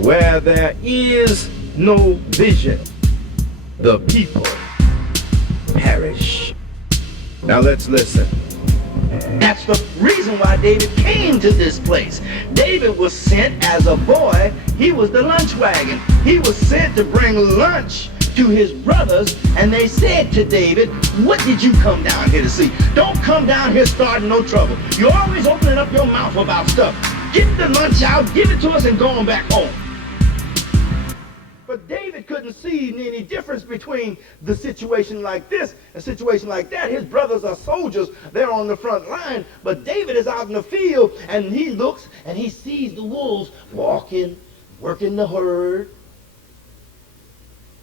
Where there is no vision, the people perish. Now let's listen. That's the reason why David came to this place. David was sent as a boy. He was the lunch wagon. He was sent to bring lunch to his brothers, and they said to David, what did you come down here to see? Don't come down here starting no trouble. You're always opening up your mouth about stuff. Get the lunch out, give it to us, and go on back home. But David couldn't see any difference between the situation like this and a situation like that. His brothers are soldiers. They're on the front line. But David is out in the field, and he looks, and he sees the wolves walking, working the herd.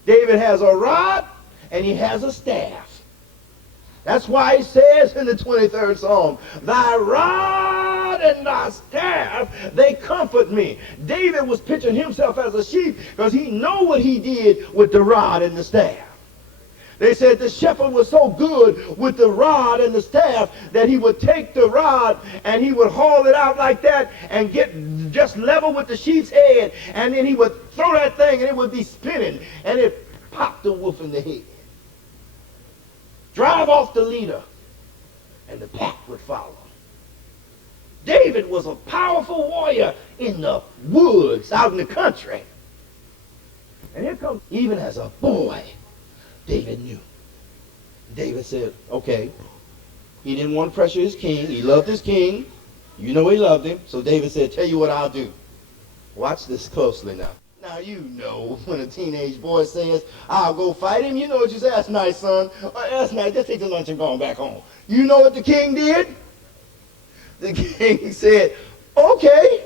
David has a rod, and he has a staff. That's why he says in the 23rd Psalm, thy rod and thy staff, they comfort me. David was picturing himself as a sheep because he know what he did with the rod and the staff. They said the shepherd was so good with the rod and the staff that he would take the rod and he would haul it out like that and get just level with the sheep's head, and then he would throw that thing and it would be spinning and it popped the wolf in the head. Drive off the leader, and the pack would follow. David was a powerful warrior in the woods, out in the country. And here comes, even as a boy, David knew. David said, okay, he didn't want to pressure his king. He loved his king. You know he loved him. So David said, tell you what I'll do. Watch this closely now. Now, you know when a teenage boy says, I'll go fight him, you know what you say, that's nice, son. Or, that's nice, just take the lunch and go on back home. You know what the king did? The king said, okay.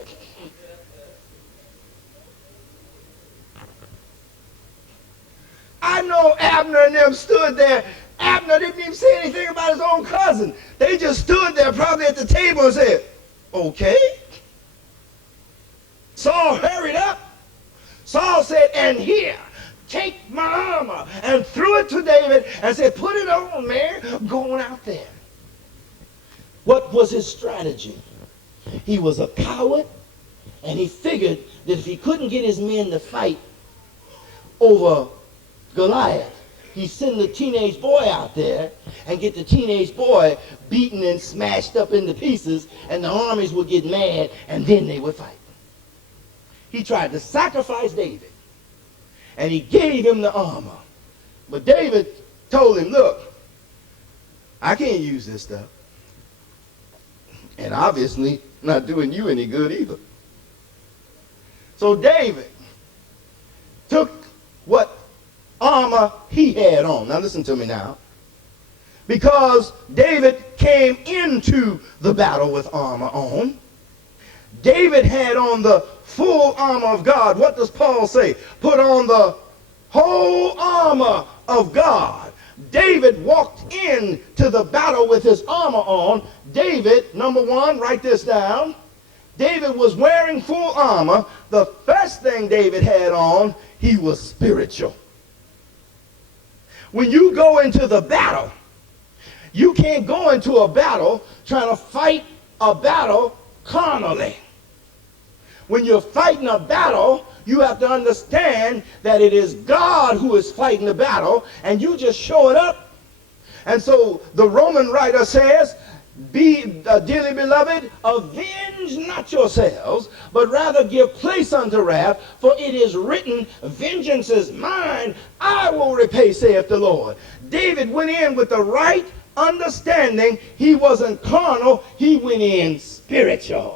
I know Abner and them stood there. Abner didn't even say anything about his own cousin. They just stood there probably at the table and said, okay. Saul hurried up. Saul said, and here, take my armor, and threw it to David and said, put it on, man, I'm going out there. What was his strategy? He was a coward, and he figured that if he couldn't get his men to fight over Goliath, he'd send the teenage boy out there and get the teenage boy beaten and smashed up into pieces, and the armies would get mad, and then they would fight. He tried to sacrifice David, and he gave him the armor. But David told him, look, I can't use this stuff. And obviously not doing you any good either. So David took what armor he had on. Now listen to me now. Because David came into the battle with armor on. David had on the full armor of God. What does Paul say? Put on the whole armor of God. David walked into the battle with his armor on. David, number one, write this down. David was wearing full armor. The first thing David had on, he was spiritual. When you go into the battle, you can't go into a battle trying to fight a battle carnally. When you're fighting a battle, you have to understand that it is God who is fighting the battle, and you just show it up. And so the Roman writer says, be dearly beloved, avenge not yourselves, but rather give place unto wrath, for it is written, vengeance is mine, I will repay, saith the Lord. David went in with the right understanding. He wasn't carnal, he went in spiritual.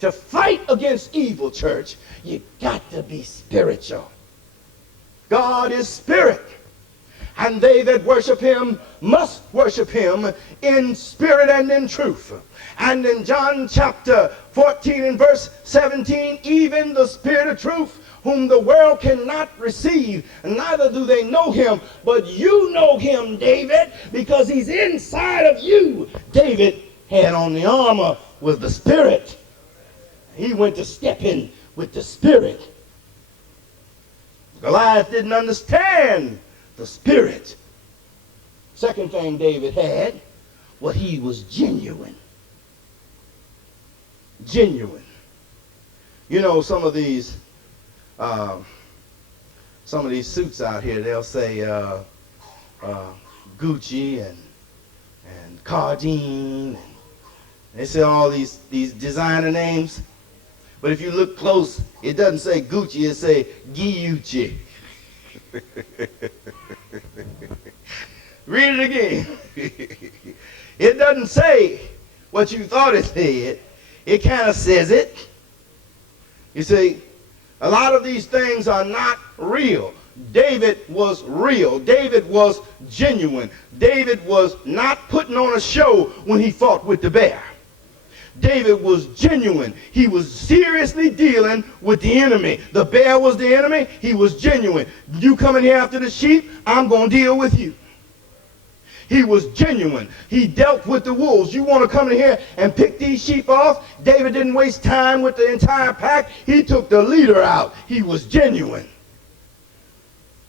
To fight against evil, church, you got to be spiritual. God is spirit, and they that worship him must worship him in spirit and in truth. And in John chapter 14 and verse 17, even the spirit of truth, whom the world cannot receive, neither do they know him, but you know him, David, because he's inside of you. David had on the armor with the spirit. He went to step in with the spirit. Goliath didn't understand the spirit. Second thing David had, well, he was genuine. Genuine. You know, some of these um, some of these suits out here, they'll say Gucci and Cardine, and they say all these designer names. But if you look close, it doesn't say Gucci, it say Gucci. Read it again. It doesn't say what you thought it said. It kind of says it. You see, a lot of these things are not real. David was real. David was genuine. David was not putting on a show when he fought with the bear. David was genuine. He was seriously dealing with the enemy. The bear was the enemy. He was genuine. You coming here after the sheep, I'm going to deal with you. He was genuine. He dealt with the wolves. You want to come in here and pick these sheep off? David didn't waste time with the entire pack. He took the leader out. He was genuine.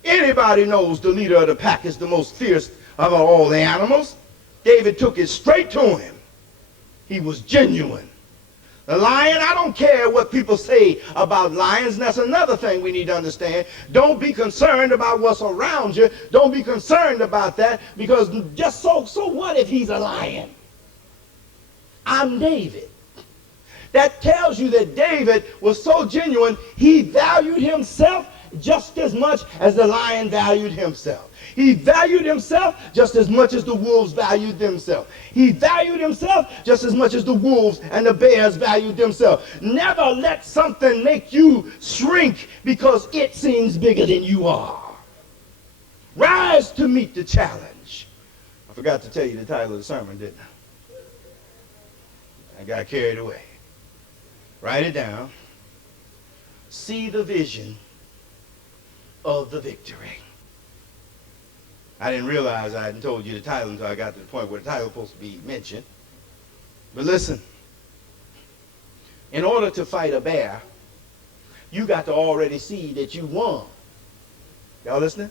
Anybody knows the leader of the pack is the most fierce of all the animals. David took it straight to him. He was genuine. The lion, I don't care what people say about lions, and that's another thing we need to understand. Don't be concerned about what's around you. Don't be concerned about that, because just so what if he's a lion? I'm David. That tells you that David was so genuine, he valued himself just as much as the lion valued himself. He valued himself just as much as the wolves valued themselves. He valued himself just as much as the wolves and the bears valued themselves. Never let something make you shrink because it seems bigger than you are. Rise to meet the challenge. I forgot to tell you the title of the sermon, didn't I? I got carried away. Write it down. See the vision of the victory. I didn't realize I hadn't told you the title until I got to the point where the title was supposed to be mentioned. But listen, in order to fight a bear, you got to already see that you won. Y'all listening?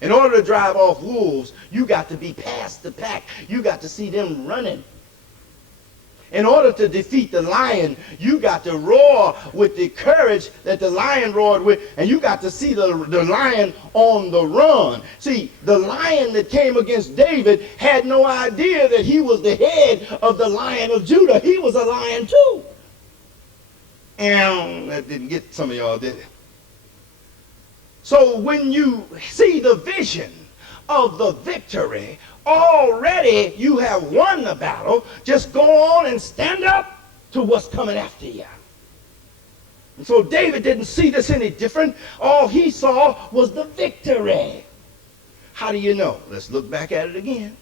In order to drive off wolves, you got to be past the pack. You got to see them running. In order to defeat the lion, you got to roar with the courage that the lion roared with, and you got to see the lion on the run. See, the lion that came against David had no idea that he was the head of the Lion of Judah. He was a lion too. And that didn't get some of y'all, did it? So when you see the vision of the victory, already you have won the battle. Just go on and stand up to what's coming after you. And so David didn't see this any different. All he saw was the victory. How do you know? Let's look back at it again.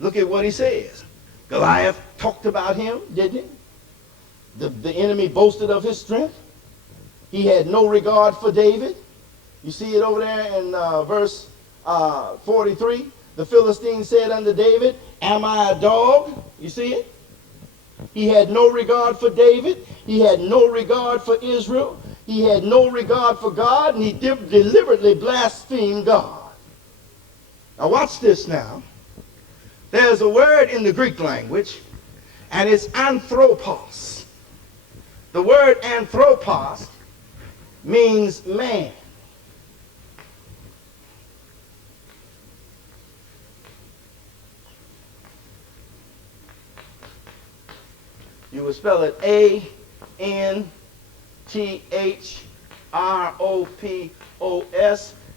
Look at what he says. Goliath talked about him, didn't he? The enemy boasted of his strength. He had no regard for David. You see it over there in verse 43. The Philistine said unto David, am I a dog? You see it? He had no regard for David. He had no regard for Israel. He had no regard for God, and he deliberately blasphemed God. Now watch this now. There's a word in the Greek language, and it's anthropos. The word anthropos means man. You would spell it A-N-T-H-R-O-P-O-S,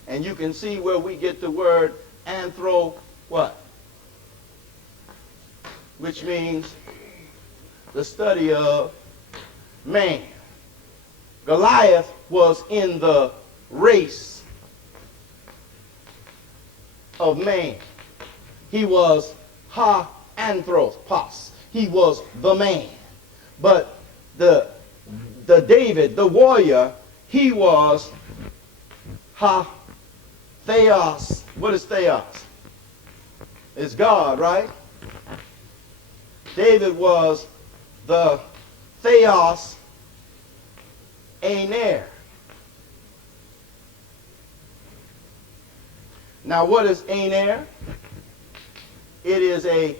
and you can see where we get the word anthro what? Which means the study of man. Goliath was in the race of man. He was ha-anthropos. He was the man. But the David, the warrior, he was theos. What is theos? It's God, right? David was the theos aner. Now what is aner? It is a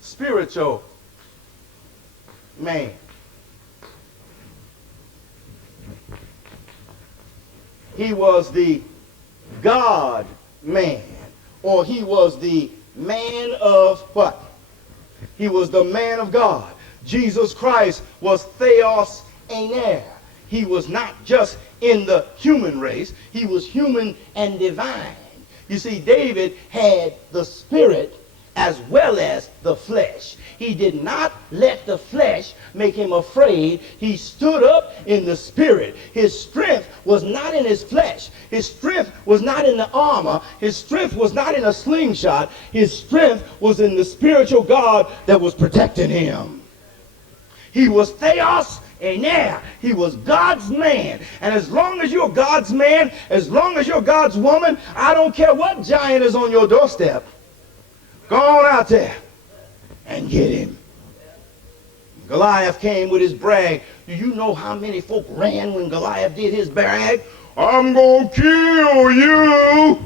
spiritual man. He was the God man, or he was the man of what? He was the man of God. Jesus Christ was Theos Ener. He was not just in the human race. He was human and divine. You see, David had the spirit as well as the flesh. He did not let the flesh make him afraid. He stood up in the spirit. His strength was not in his flesh. His strength was not in the armor. His strength was not in a slingshot. His strength was in the spiritual God that was protecting him. He was Theos Ener. He was God's man. And as long as you're God's man, as long as you're God's woman, I don't care what giant is on your doorstep. Go on out there and get him. Goliath came with his brag. Do you know how many folk ran when Goliath did his brag? I'm going to kill you.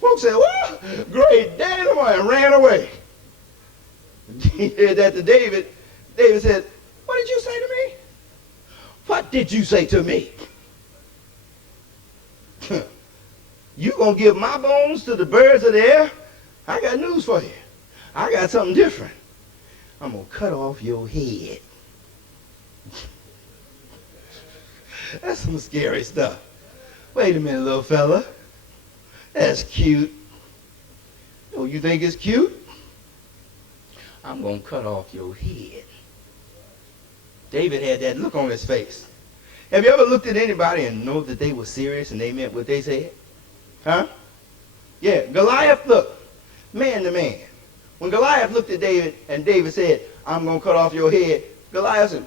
Folks said, well, great dynamite, and ran away. He said that to David. David said, what did you say to me? What did you say to me? You going to give my bones to the birds of the air? I got news for you. I got something different. I'm going to cut off your head. That's some scary stuff. Wait a minute, little fella. That's cute. Oh, you think it's cute? I'm going to cut off your head. David had that look on his face. Have you ever looked at anybody and know that they were serious and they meant what they said? Huh? Yeah, Goliath looked. Man to man. When Goliath looked at David and David said, I'm going to cut off your head, Goliath said,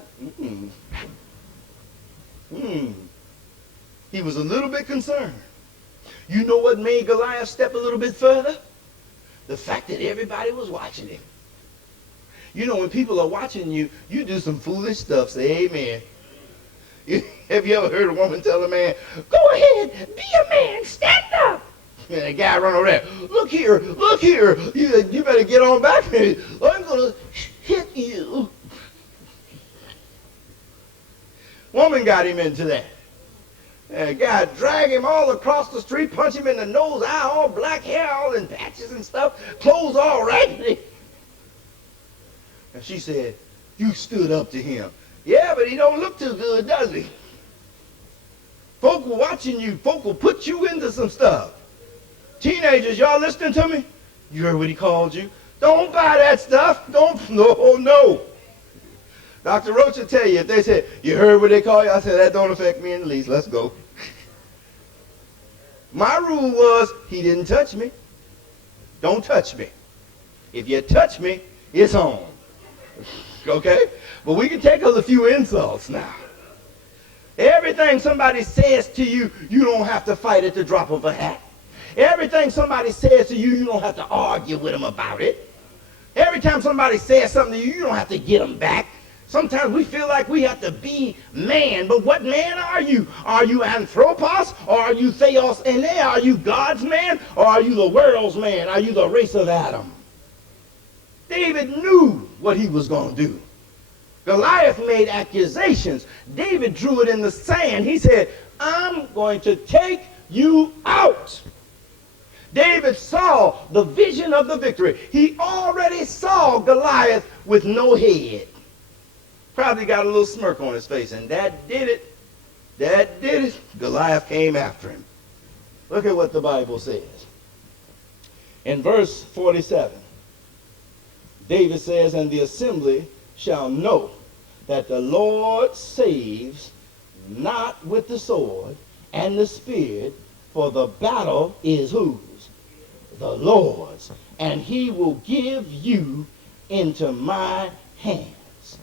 He was a little bit concerned. You know what made Goliath step a little bit further? The fact that everybody was watching him. You know, when people are watching you, you do some foolish stuff. Say amen. Have you ever heard a woman tell a man, go ahead, be a man, stand up? And a guy run over there, look here, you better get on back here. I'm going to hit you. Woman got him into that. And a guy drag him all across the street, punch him in the nose, eye, all black hair, all in patches and stuff, clothes all raggedy. And she said, you stood up to him. Yeah, but he don't look too good, does he? Folk were watching you. Folk will put you into some stuff. Teenagers, y'all listening to me? You heard what he called you? Don't buy that stuff. No. Dr. Roach will tell you, if they said, you heard what they call you? I said, that don't affect me in the least. Let's go. My rule was, he didn't touch me. Don't touch me. If you touch me, it's on. Okay? But we can take a few insults now. Everything somebody says to you, you don't have to fight at the drop of a hat. Everything somebody says to you, you don't have to argue with them about it. Every time somebody says something to you, you don't have to get them back. Sometimes we feel like we have to be man, but what man are you? Are you Anthropos, or are you Theos Ener? Are you God's man, or are you the world's man? Are you the race of Adam? David knew what he was going to do. Goliath made accusations. David drew it in the sand. He said, I'm going to take you out. David saw the vision of the victory. He already saw Goliath with no head. Probably got a little smirk on his face, and that did it. That did it. Goliath came after him. Look at what the Bible says. In verse 47, David says, and the assembly shall know that the Lord saves not with the sword and the spear, for the battle is whose? The Lord's. And he will give you into my hands.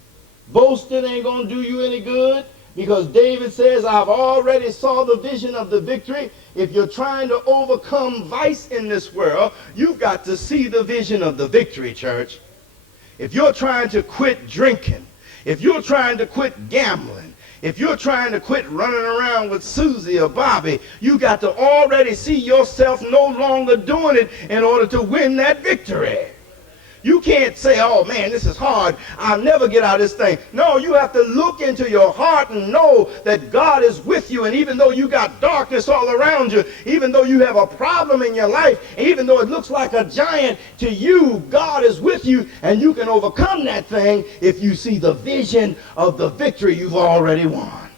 Boasting ain't going to do you any good, because David says, I've already saw the vision of the victory. If you're trying to overcome vice in this world, you've got to see the vision of the victory, church. If you're trying to quit drinking, if you're trying to quit gambling, if you're trying to quit running around with Susie or Bobby, you got to already see yourself no longer doing it in order to win that victory. You can't say, oh man, this is hard, I'll never get out of this thing. No, you have to look into your heart and know that God is with you. And even though you got darkness all around you, even though you have a problem in your life, even though it looks like a giant to you, God is with you, and you can overcome that thing if you see the vision of the victory you've already won.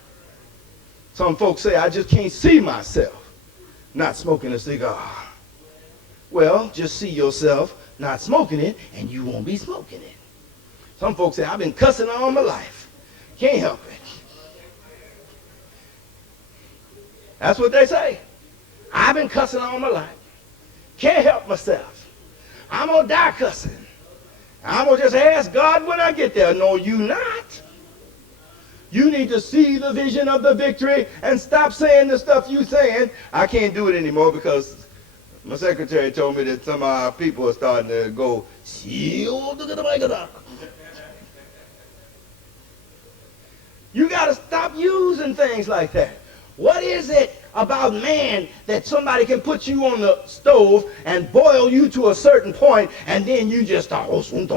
Some folks say, I just can't see myself not smoking a cigar. Well, just see yourself not smoking it, and you won't be smoking it. Some folks say, I've been cussing all my life. Can't help it. That's what they say. I've been cussing all my life. Can't help myself. I'm going to die cussing. I'm going to just ask God when I get there. No, you not. You need to see the vision of the victory and stop saying the stuff you saying. I can't do it anymore because my secretary told me that some of our people are starting to go, you got to stop using things like that. What is it about man that somebody can put you on the stove and boil you to a certain point, and then you just cussing?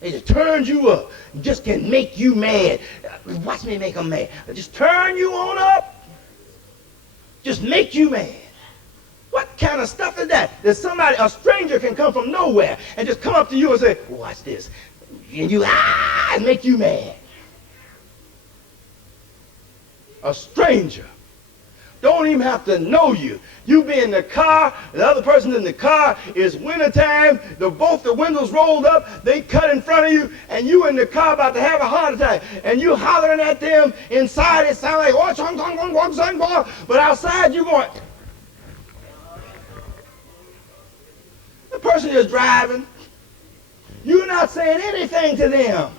It just turns you up. Just can make you mad. Watch me make them mad. Just turn you on up. Just make you mad. What kind of stuff is that? That somebody, a stranger can come from nowhere and just come up to you and say, watch this. And you, and make you mad. A stranger don't even have to know you. You be in the car, the other person in the car, it's wintertime, both the windows rolled up, they cut in front of you, and you in the car about to have a heart attack, and you hollering at them. Inside it sounds like, but outside you going. The person is driving. You're not saying anything to them.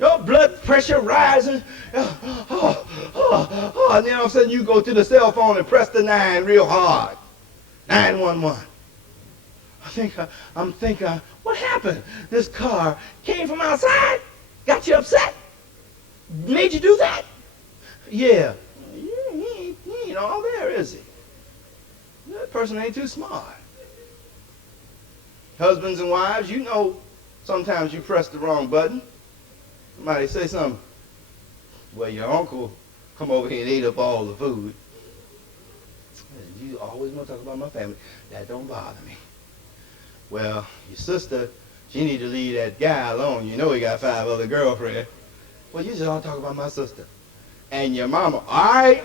Your blood pressure rising. And then all of a sudden you go to the cell phone and press the 9 real hard. 911. I'm thinking, what happened? This car came from outside? Got you upset? Made you do that? Yeah. He ain't all there, is he? That person ain't too smart. Husbands and wives, you know sometimes you press the wrong button. Somebody say something. Well, your uncle come over here and ate up all the food. You always want to talk about my family. That don't bother me. Well, your sister, she need to leave that guy alone. You know he got 5 other girlfriends. Well, you just don't talk about my sister. And your mama, all right?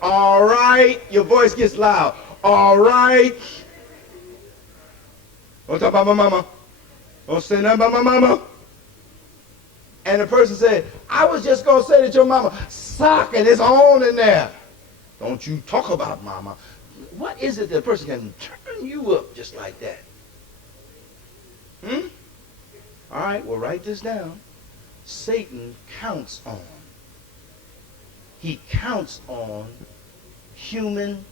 All right. Your voice gets loud. All right. Don't talk about my mama. Don't say nothing about my mama. And the person said, I was just going to say that your mama socking is on in there. Don't you talk about mama. What is it that a person can turn you up just like that? All right, well, write this down. Satan counts on. He counts on human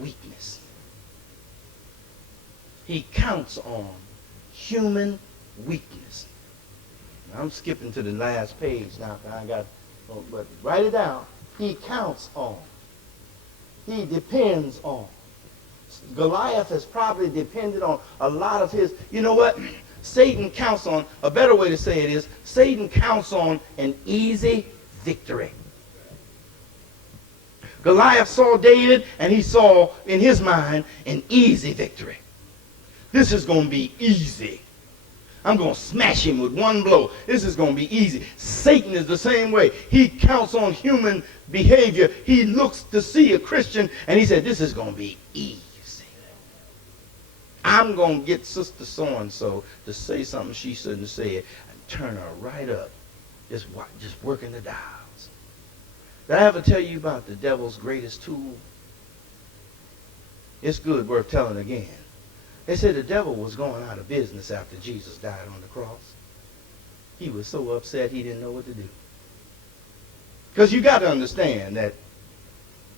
weakness. He counts on human weakness. Now, I'm skipping to the last page now. But write it down. He counts on. He depends on. Goliath has probably depended on a lot of his. You know what? Satan counts on, a better way to say it is, Satan counts on an easy victory. Goliath saw David, and he saw in his mind an easy victory. This is going to be easy. I'm going to smash him with one blow. This is going to be easy. Satan is the same way. He counts on human behavior. He looks to see a Christian, and he said, this is going to be easy. I'm going to get Sister So-and-so to say something she shouldn't say and turn her right up. Just working the dials. Did I ever tell you about the devil's greatest tool? It's good, worth telling again. They said the devil was going out of business after Jesus died on the cross. He was so upset he didn't know what to do. Because you got to understand that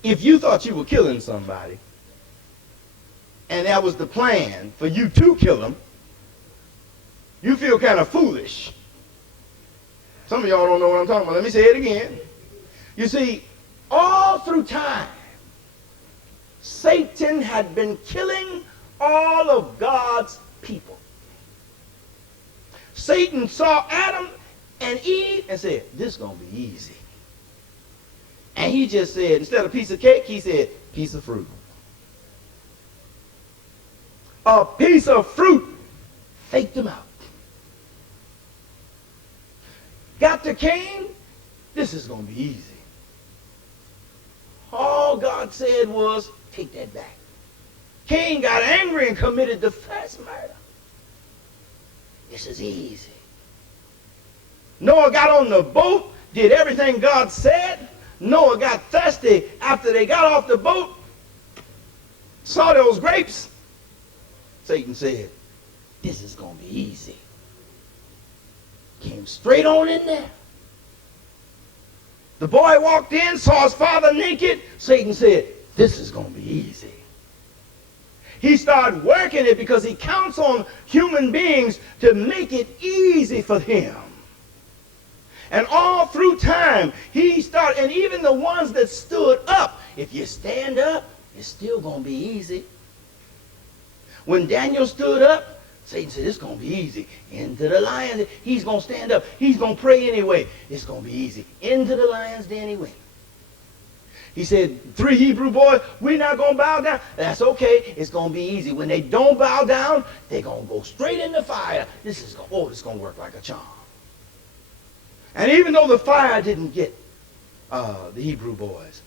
if you thought you were killing somebody, and that was the plan for you to kill them, you feel kind of foolish. Some of y'all don't know what I'm talking about. Let me say it again. You see, all through time, Satan had been killing all of God's people. Satan saw Adam and Eve and said, this is going to be easy. And he just said, instead of piece of cake, he said, piece of fruit. A piece of fruit faked him out. Got to Cain, this is going to be easy. All God said was, take that back. Cain got angry and committed the first murder. This is easy. Noah got on the boat, did everything God said. Noah got thirsty after they got off the boat, saw those grapes. Satan said, this is going to be easy. Came straight on in there. The boy walked in, saw his father naked. Satan said, this is going to be easy. He started working it because he counts on human beings to make it easy for him. And all through time, he started, and even the ones that stood up, if you stand up, it's still going to be easy. When Daniel stood up, Satan said, it's going to be easy. Into the lions, he's going to stand up. He's going to pray anyway. It's going to be easy. Into the lion's den he went. He said, 3 Hebrew boys, we're not going to bow down. That's okay. It's going to be easy. When they don't bow down, they're going to go straight in the fire. This is going to work like a charm. And even though the fire didn't get the Hebrew boys,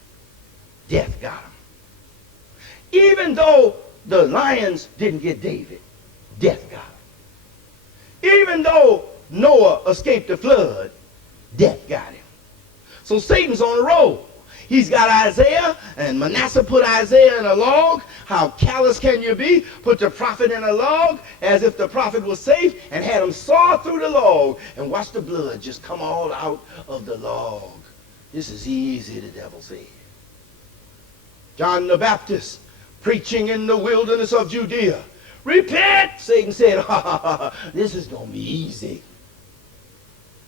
death got them. Even though the lions didn't get David, death got him. Even though Noah escaped the flood, death got him. So Satan's on the road. He's got Isaiah, and Manasseh put Isaiah in a log. How callous can you be? Put the prophet in a log as if the prophet was safe, and had him saw through the log and watch the blood just come all out of the log. This is easy, the devil said. John the Baptist preaching in the wilderness of Judea. Repent, Satan said. Ha, ha, ha, this is going to be easy.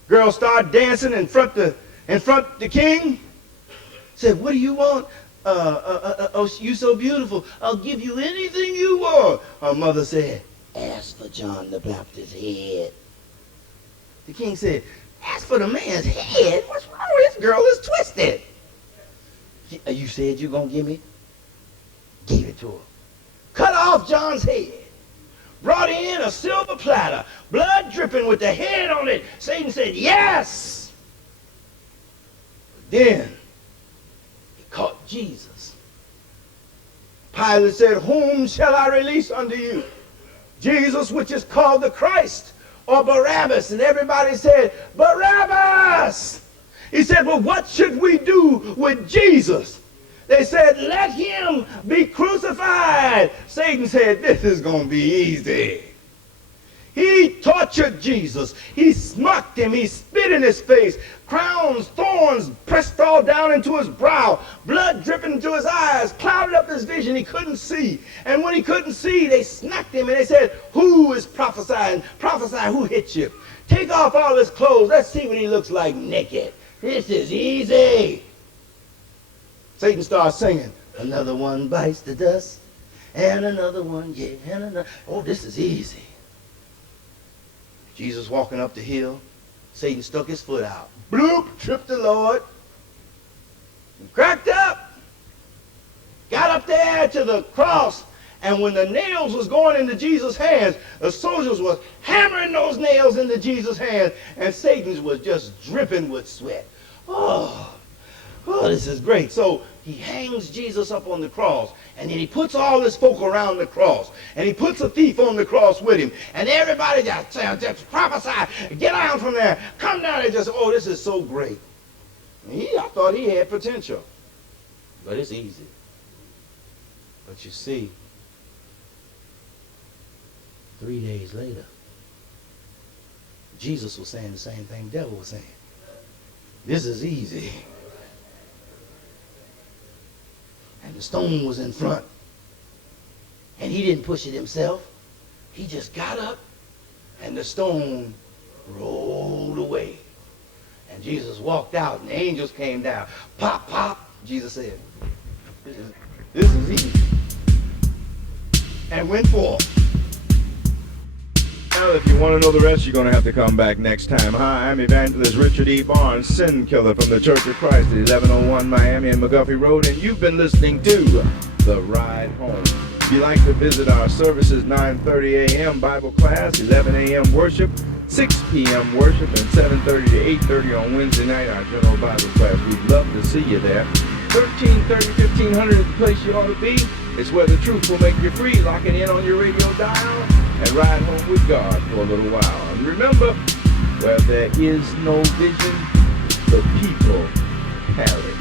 Girl started dancing in front the king. Said, what do you want? Oh, you so beautiful. I'll give you anything you want. Her mother said, ask for John the Baptist's head. The king said, ask for the man's head? What's wrong with this girl? It's twisted. You said you're going to give me? Gave it to her. Cut off John's head. Brought in a silver platter, blood dripping with the head on it. Satan said, yes. Then he caught Jesus. Pilate said, whom shall I release unto you? Jesus, which is called the Christ, or Barabbas? And everybody said, Barabbas. He said, well, what should we do with Jesus? They said, let him be crucified. Satan said, this is going to be easy. He tortured Jesus. He smocked him. He spit in his face. Crowns, thorns pressed all down into his brow. Blood dripping into his eyes. Clouded up his vision. He couldn't see. And when he couldn't see, they smacked him and they said, who is prophesying? Prophesy who hit you. Take off all his clothes. Let's see what he looks like naked. This is easy. Satan starts singing, another one bites the dust, and another one, yeah, and another. Oh, this is easy. Jesus walking up the hill, Satan stuck his foot out. Bloop, tripped the Lord, and cracked up, got up there to the cross, and when the nails was going into Jesus' hands, the soldiers was hammering those nails into Jesus' hands, and Satan was just dripping with sweat. Oh, this is great. So he hangs Jesus up on the cross, and then he puts all his folk around the cross, and he puts a thief on the cross with him, and everybody just prophesy, get down from there, come down there, just, oh, this is so great. I thought he had potential, but it's easy. But you see, 3 days later, Jesus was saying the same thing the devil was saying. This is easy. And the stone was in front. And he didn't push it himself. He just got up and the stone rolled away. And Jesus walked out and the angels came down. Pop, pop. Jesus said, This is easy. And went forth. Well, if you want to know the rest, you're going to have to come back next time. Hi, I'm Evangelist Richard E. Barnes, Sin Killer from the Church of Christ at 1101 Miami and McGuffey Road, and you've been listening to The Ride Home. If you'd like to visit our services, 9:30 a.m. Bible class, 11 a.m. worship, 6 p.m. worship, and 7:30 to 8:30 on Wednesday night, our general Bible class. We'd love to see you there. 1330, 1500 is the place you ought to be. It's where the truth will make you free. Lock it in on your radio dial and ride home with God for a little while. And remember, where there is no vision, the people perish.